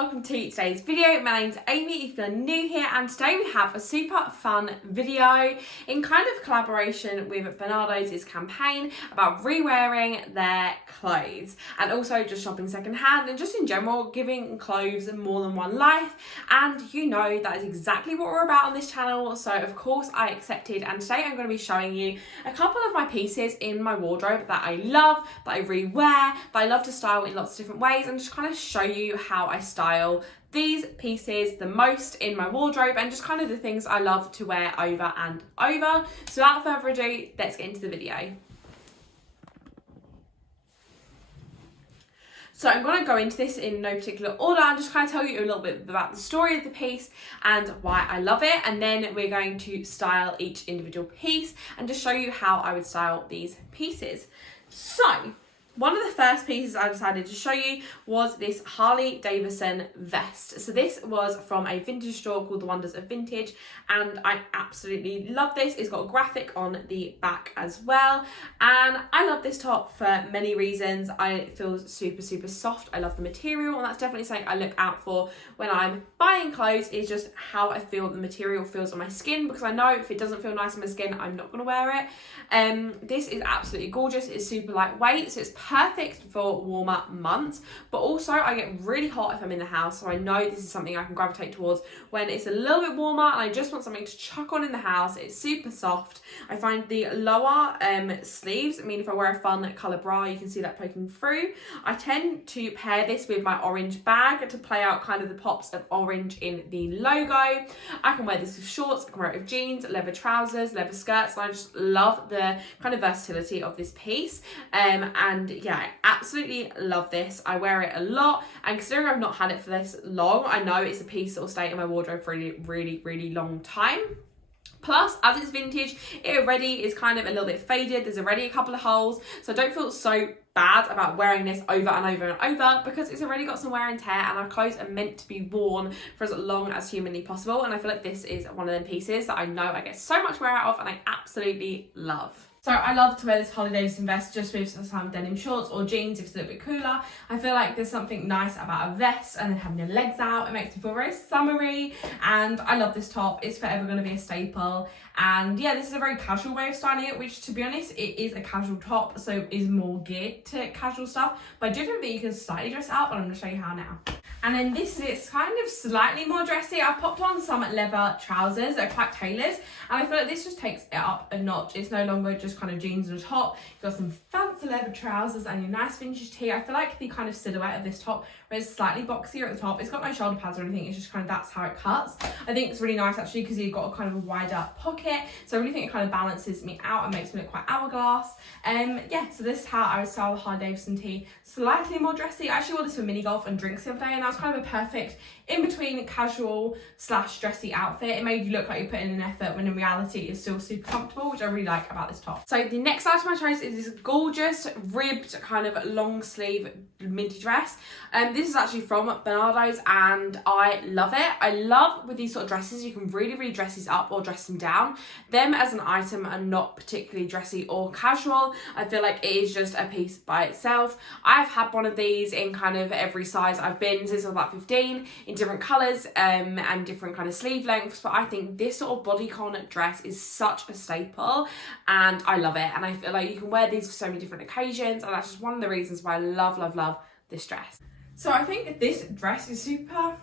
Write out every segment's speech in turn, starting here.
welcome to today's video. My name's Amy if you're new here, and today we have a super fun video in kind of collaboration with Barnardo'S campaign about re-wearing their clothes and also just shopping secondhand and just in general giving clothes more than one life. And you know that is exactly what we're about on this channel, so of course I accepted, and today I'm going to be showing you a couple of my pieces in my wardrobe that I love, that I re-wear, that I love to style in lots of different ways, and just kind of show you how I style these pieces the most in my wardrobe and just kind of the things I love to wear over and over. So without further ado, let's get into the video. So I'm going to go into this in no particular order and just kind of tell you a little bit about the story of the piece and why I love it, and then we're going to style each individual piece and just show you how I would style these pieces. So one of the first pieces I decided to show you was this Harley Davidson vest. So this was from a vintage store called The Wonders of Vintage, and I absolutely love this. It's got a graphic on the back as well, and I love this top for many reasons. It feels super soft. I love the material, and that's definitely something I look out for when I'm buying clothes, is just how I feel the material feels on my skin, because I know if it doesn't feel nice on my skin, I'm not going to wear it. This is absolutely gorgeous. It's super lightweight, so it's perfect for warmer months, but also I get really hot if I'm in the house, so I know this is something I can gravitate towards when it's a little bit warmer and I just want something to chuck on in the house. It's super soft. I find the lower sleeves, I mean, if I wear a fun colour bra, you can see that poking through. I tend to pair this with my orange bag to play out kind of the pops of orange in the logo. I can wear this with shorts, I can wear it with jeans, leather trousers, leather skirts, and I just love the kind of versatility of this piece. And yeah, I absolutely love this. I wear it a lot, and considering I've not had it for this long, I know it's a piece that will stay in my wardrobe for a really long time. Plus, as it's vintage, it already is kind of a little bit faded. There's already a couple of holes, so I don't feel so bad about wearing this over and over because it's already got some wear and tear, and our clothes are meant to be worn for as long as humanly possible. And I feel like this is one of them pieces that I know I get so much wear out of and I absolutely love. So I love to wear this Harley Davidson vest just with some denim shorts or jeans if it's a little bit cooler. I feel like there's something nice about a vest and then having your legs out. It makes me feel very summery, and I love this top. It's forever going to be a staple. And yeah, this is a very casual way of styling it, which to be honest, it is a casual top, so is more geared to casual stuff. But I do think that you can slightly dress it up, and I'm going to show you how now. And then this is kind of slightly more dressy. I popped on some leather trousers that are quite tailored, and I feel like this just takes it up a notch. It's no longer just kind of jeans and a top. You've got some fancy leather trousers and your nice vintage tee. I feel like the kind of silhouette of this top is slightly boxier at the top. It's got no shoulder pads or anything. It's just kind of that's how it cuts. I think it's really nice actually because you've got a kind of a wider pocket. So I really think it kind of balances me out and makes me look quite hourglass. Yeah, so this is how I would style the Harley Davidson tee. Slightly more dressy. I actually wore this for mini golf and drinks the other day, and that was kind of a perfect in-between casual / dressy outfit. It made you look like you're putting in an effort when in reality it's still super comfortable, which I really like about this top. So the next item I chose is this gorgeous ribbed kind of long sleeve minty dress. This is actually from Barnardo'S and I love it. I love with these sort of dresses, you can really dress these up or dress them down. Them as an item are not particularly dressy or casual. I feel like it is just a piece by itself. I've had one of these in kind of every size I've been since I was about 15, in different colours and different kind of sleeve lengths, but I think this sort of bodycon dress is such a staple and I love it, and I feel like you can wear these for so many different occasions, and that's just one of the reasons why I love this dress. So I think this dress is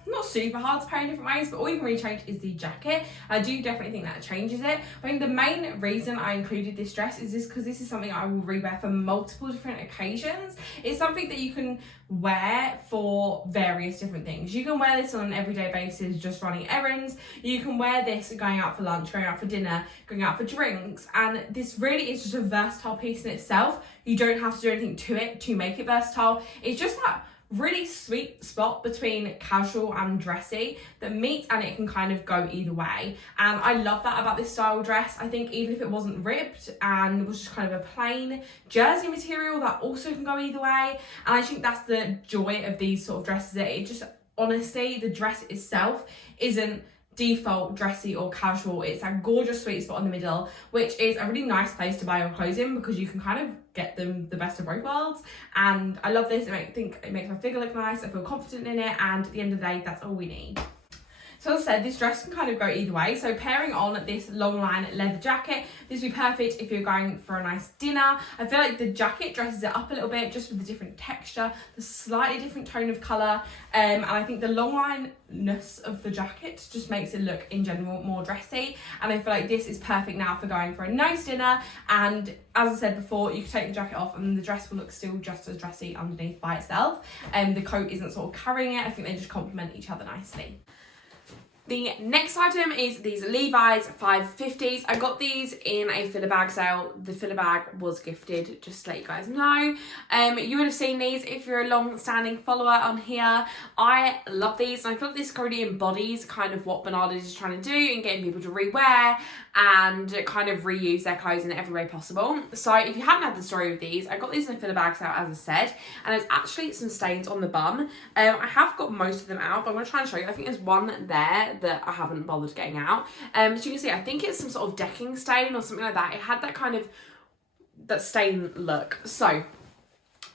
not super hard to pair in different ways, but all you can really change is the jacket. I do definitely think that changes it. I think the main reason I included this dress is because this is something I will rewear for multiple different occasions. It's something that you can wear for various different things. You can wear this on an everyday basis, just running errands. You can wear this going out for lunch, going out for dinner, going out for drinks. And this really is just a versatile piece in itself. You don't have to do anything to it to make it versatile. It's just that really sweet spot between casual and dressy that meets, and it can kind of go either way. And I love that about this style dress. I think even if it wasn't ribbed and was just kind of a plain jersey material, that also can go either way. And I think that's the joy of these sort of dresses, that it just honestly, the dress itself isn't default dressy or casual. It's that gorgeous sweet spot in the middle, which is a really nice place to buy your clothes in because you can kind of get them the best of both worlds. And I love this. I think it makes my figure look nice. I feel confident in it, and at the end of the day, that's all we need. So as I said, this dress can kind of go either way. So pairing on this long line leather jacket, this would be perfect if you're going for a nice dinner. I feel like the jacket dresses it up a little bit just with the different texture, the slightly different tone of colour. And I think the long line-ness of the jacket just makes it look in general more dressy. And I feel like this is perfect now for going for a nice dinner. And as I said before, you can take the jacket off and the dress will look still just as dressy underneath by itself. And the coat isn't sort of carrying it. I think they just complement each other nicely. The next item is these Levi's 550s. I got these in a filler bag sale. The filler bag was gifted, just to let you guys know. You would have seen these if you're a long-standing follower on here. I love these, and I feel like this really embodies kind of what Barnardo's is trying to do in getting people to rewear and kind of reuse their clothes in every way possible. So if you haven't had the story of these, I got these in a filler bag sale, as I said, and there's actually some stains on the bum. I have got most of them out, but I'm going to try and show you. I think there's one there that I haven't bothered getting out. So you can see, I think it's some sort of decking stain or something like that. It had that kind of, that stain look. So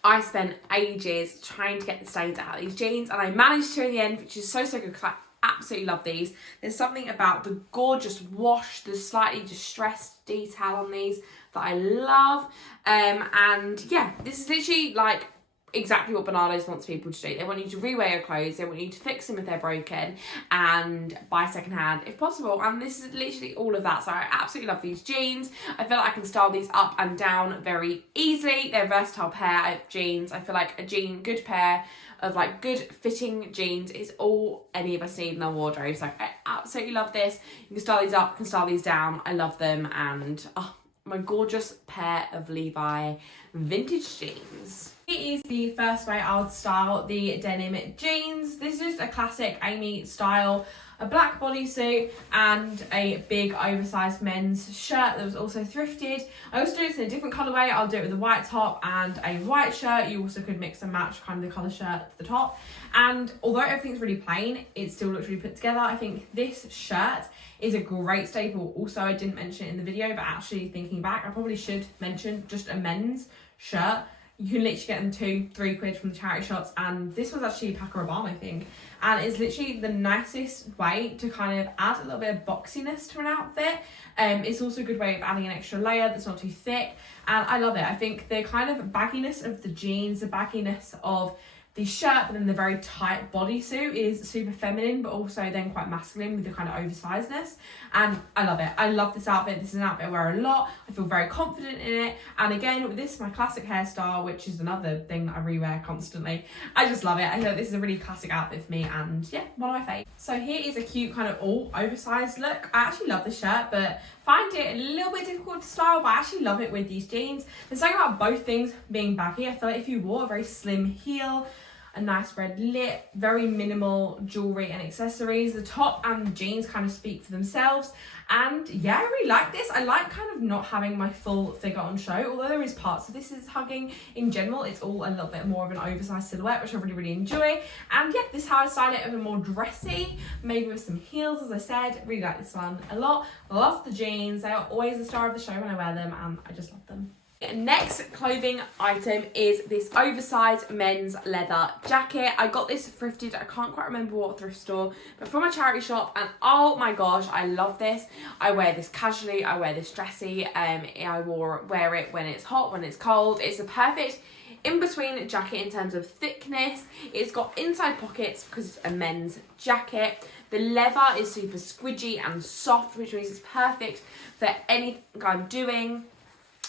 I spent ages trying to get the stains out of these jeans, and I managed to in the end, which is so good because I absolutely love these. There's something about the gorgeous wash, the slightly distressed detail on these that I love. And yeah, this is literally like exactly what Barnardo's wants people to do. They want you to rewear your clothes, they want you to fix them if they're broken, and buy secondhand if possible. And this is literally all of that. So I absolutely love these jeans. I feel like I can style these up and down very easily. They're a versatile pair of jeans. I feel like a good pair of like good fitting jeans is all any of us need in our wardrobe. So I absolutely love this. You can style these up, you can style these down. I love them. And oh, my gorgeous pair of Levi vintage jeans. Here is the first way I would style the denim jeans. This is just a classic Amy style, a black bodysuit and a big oversized men's shirt that was also thrifted. I also do this in a different colourway. I'll do it with a white top and a white shirt. You also could mix and match kind of the colour shirt to the top. And although everything's really plain, it still looks really put together. I think this shirt is a great staple. Also, I didn't mention it in the video, but actually thinking back, I probably should mention just a men's shirt. You can literally get them £2-3 from the charity shops, and this was actually Packer Obama, I think. And it's literally the nicest way to kind of add a little bit of boxiness to an outfit. It's also a good way of adding an extra layer that's not too thick, and I love it. I think the kind of bagginess of the jeans, the bagginess of the shirt, but then the very tight bodysuit is super feminine, but also then quite masculine with the kind of oversizedness. And I love it. I love this outfit. This is an outfit I wear a lot. I feel very confident in it. And again, with this, my classic hairstyle, which is another thing that I rewear constantly. I just love it. I feel like this is a really classic outfit for me, and yeah, one of my favourites. So here is a cute kind of all oversized look. I actually love this shirt, but find it a little bit difficult to style, but I actually love it with these jeans. There's something about both things being baggy. I feel like if you wore a very slim heel, a nice red lip, very minimal jewellery and accessories, the top and the jeans kind of speak for themselves. And yeah, I really like this. I like kind of not having my full figure on show, although there is parts of this is hugging. In general, it's all a little bit more of an oversized silhouette, which I really enjoy. And yeah, this is how I style it, a bit more dressy, maybe with some heels, as I said. Really like this one a lot. Love the jeans. They are always the star of the show when I wear them, and I just love them. Next clothing item is this oversized men's leather jacket. I got this thrifted, I can't quite remember what thrift store, but from a charity shop, and oh my gosh, I love this. I wear this casually, I wear this dressy, I wear it when it's hot, when it's cold. It's a perfect in-between jacket in terms of thickness. It's got inside pockets because it's a men's jacket. The leather is super squidgy and soft, which means it's perfect for anything I'm doing.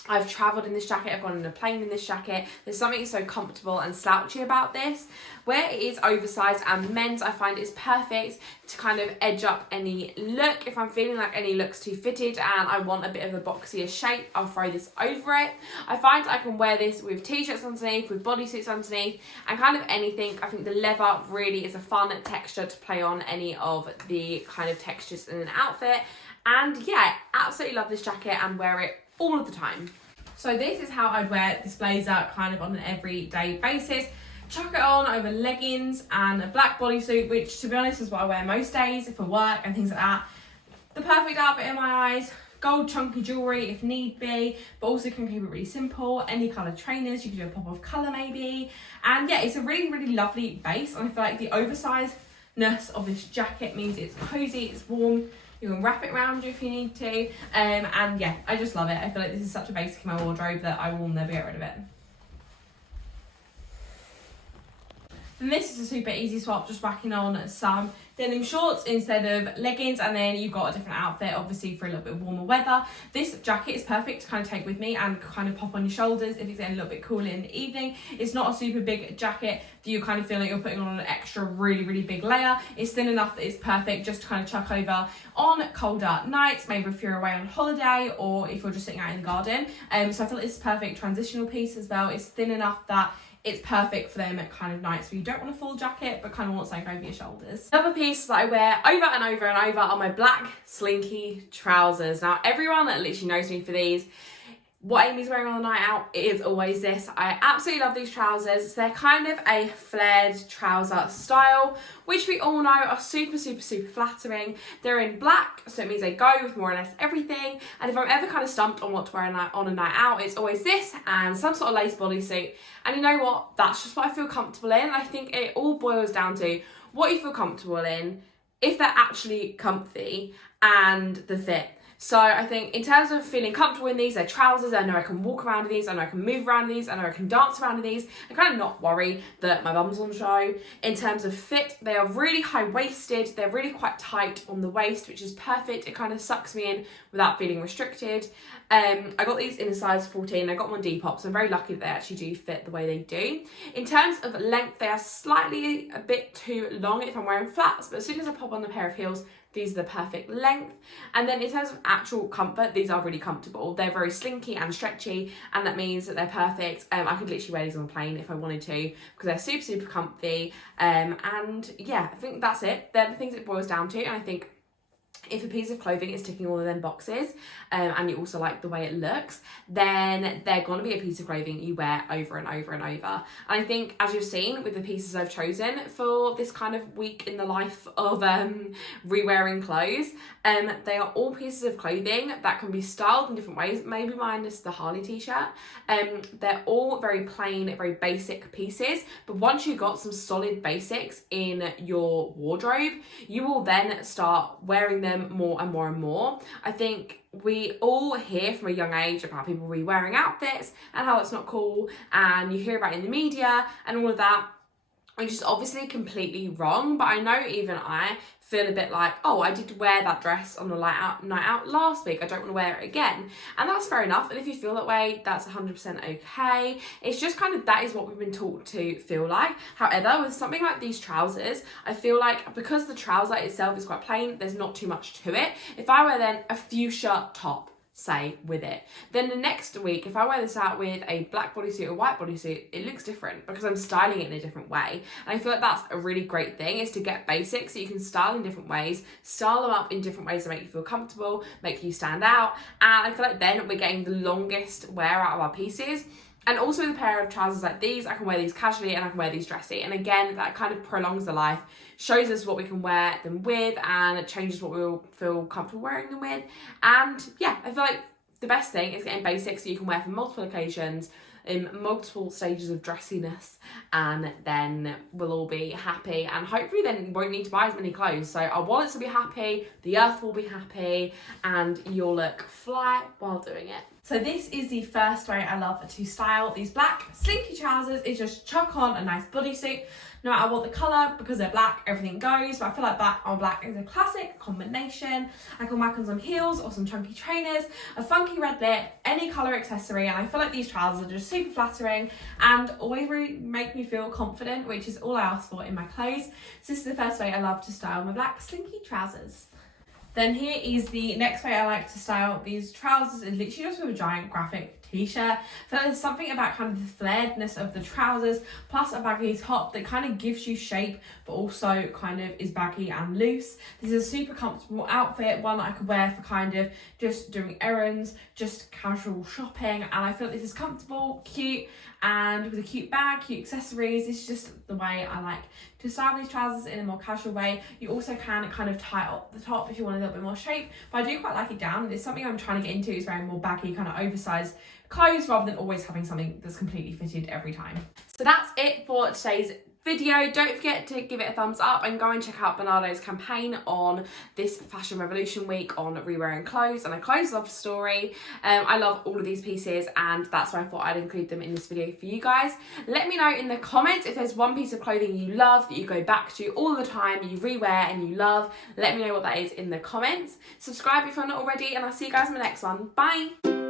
I've travelled in this jacket, I've gone on a plane in this jacket. There's something so comfortable and slouchy about this. Where it is oversized and men's, I find it's perfect to kind of edge up any look. If I'm feeling like any look's too fitted and I want a bit of a boxier shape, I'll throw this over it. I find I can wear this with t-shirts underneath, with bodysuits underneath, and kind of anything. I think the leather really is a fun texture to play on any of the kind of textures in an outfit. And yeah, absolutely love this jacket and wear it all of the time. So this is how I'd wear this blazer kind of on an everyday basis. chuck it on over leggings and a black bodysuit, which to be honest is what I wear most days for work and things like that. The perfect outfit in my eyes. Gold chunky jewellery if need be, but also can keep it really simple. Any coloured trainers, you can do a pop of colour maybe. And yeah, it's a really, really lovely base. And I feel like the oversizedness of this jacket means it's cosy, it's warm. You can wrap it around you if you need to. And yeah, I just love it. I feel like this is such a basic in my wardrobe that I will never get rid of it. And this is a super easy swap, just whacking on some denim shorts instead of leggings, and then you've got a different outfit obviously for a little bit warmer weather. This jacket is perfect to kind of take with me and kind of pop on your shoulders if it's getting a little bit cooler in the evening. It's not a super big jacket that you kind of feel like you're putting on an extra really, really big layer. It's thin enough that it's perfect just to kind of chuck over on colder nights, maybe if you're away on holiday or if you're just sitting out in the garden. So I feel like it's a perfect transitional piece as well. It's thin enough that it's perfect for them at kind of nights where you don't want a full jacket but kind of want something over your shoulders. Another piece that I wear over and over and over are my black Slinky trousers. Now everyone that literally knows me for these, what Amy's wearing on the night out, it is always this. I absolutely love these trousers. They're kind of a flared trouser style, which we all know are super, super, super flattering. They're in black, so it means they go with more or less everything. And if I'm ever kind of stumped on what to wear on a night out, it's always this and some sort of lace bodysuit. And you know what? That's just what I feel comfortable in. I think it all boils down to what you feel comfortable in, if they're actually comfy, and the fit. So I think in terms of feeling comfortable in these, they're trousers. I know I can walk around in these. I know I can move around in these. I know I can dance around in these. I kind of not worry that my bum's on show. In terms of fit, they are really high-waisted. They're really quite tight on the waist, which is perfect. It kind of sucks me in without feeling restricted. I got these in a size 14. I got them on Depop, so I'm very lucky that they actually do fit the way they do. In terms of length, they are slightly a bit too long if I'm wearing flats, but as soon as I pop on the pair of heels, these are the perfect length. And then in terms of actual comfort, these are really comfortable. They're very slinky and stretchy, and that means that they're perfect. I could literally wear these on a plane if I wanted to, because they're super, super comfy. And yeah, I think that's it. They're the things it boils down to. And I think if a piece of clothing is ticking all of them boxes, and you also like the way it looks, then they're going to be a piece of clothing you wear over and over and over. And I think, as you've seen with the pieces I've chosen for this kind of week in the life of re-wearing clothes, they are all pieces of clothing that can be styled in different ways, maybe minus the Harley t-shirt. They're all very plain, very basic pieces, but once you've got some solid basics in your wardrobe, you will then start wearing them more and more and more. I think we all hear from a young age about people re-wearing outfits and how that's not cool, and you hear about it in the media and all of that, which is obviously completely wrong. But I know even I feel a bit like, oh, I did wear that dress on a night out last week, I don't want to wear it again. And that's fair enough, and if you feel that way, that's 100% okay. It's just kind of, that is what we've been taught to feel like. However, with something like these trousers, I feel like because the trouser itself is quite plain, there's not too much to it. If I wear then a fuchsia top, say, with it, then the next week if I wear this out with a black bodysuit or white bodysuit, it looks different because I'm styling it in a different way. And I feel like that's a really great thing, is to get basics so you can style in different ways, style them up in different ways to make you feel comfortable, make you stand out. And I feel like then we're getting the longest wear out of our pieces. And also with a pair of trousers like these, I can wear these casually and I can wear these dressy. And again, that kind of prolongs the life, shows us what we can wear them with, and it changes what we'll feel comfortable wearing them with. And yeah, I feel like the best thing is getting basics so you can wear for multiple occasions, in multiple stages of dressiness, and then we'll all be happy, and hopefully then won't need to buy as many clothes. So our wallets will be happy, the earth will be happy, and you'll look fly while doing it. So this is the first way I love to style these black Slinky trousers, is just chuck on a nice bodysuit. No matter what the colour, because they're black, everything goes. But I feel like black on black is a classic combination. I can whack on some heels or some chunky trainers, a funky red lip, any colour accessory, and I feel like these trousers are just super flattering and always really make me feel confident, which is all I ask for in my clothes. So this is the first way I love to style my black Slinky trousers. Then here is the next way I like to style these trousers, is literally just with a giant graphic t-shirt. So there's something about kind of the flaredness of the trousers plus a baggy top that kind of gives you shape but also kind of is baggy and loose. This is a super comfortable outfit, one that I could wear for kind of just doing errands, just casual shopping, and I feel like this is comfortable, cute, and with a cute bag, cute accessories. This is just the way I like to style these trousers in a more casual way. You also can kind of tie up the top if you want a little bit more shape, but I do quite like it down. It's something I'm trying to get into, is wearing more baggy, kind of oversized clothes rather than always having something that's completely fitted every time. So that's it for today's video. Don't forget to give it a thumbs up and go and check out Bernardo's campaign on this Fashion Revolution week on rewearing clothes and a clothes love story. I love all of these pieces, and that's why I thought I'd include them in this video for you guys. Let me know in the comments if there's one piece of clothing you love that you go back to all the time, you rewear and you love. Let me know what that is in the comments. Subscribe if you're not already, and I'll see you guys in the next one. Bye.